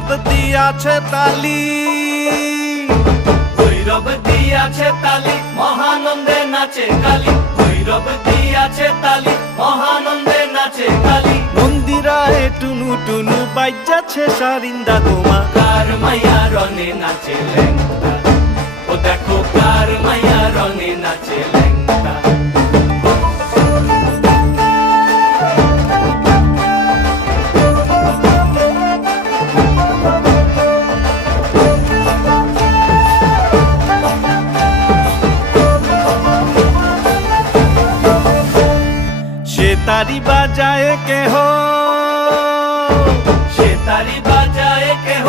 ভৈরব দিয়াছে তালি, ভৈরব দিয়াছে তালি, মহানন্দে নাচে কালী। ভৈরব দিয়াছে তালি, মহানন্দে নাচে কালী। মন্দিরায় টুনু টুনু বাইজাছে সারিন্দা গোমা। কার মাইয়া রনে নাচে ল্যাংটা, ও দেখো কার মাইয়া রনে নাচে ল্যাংটা। তারি বাজায় কেহ, সে তারি বাজায় কেহ,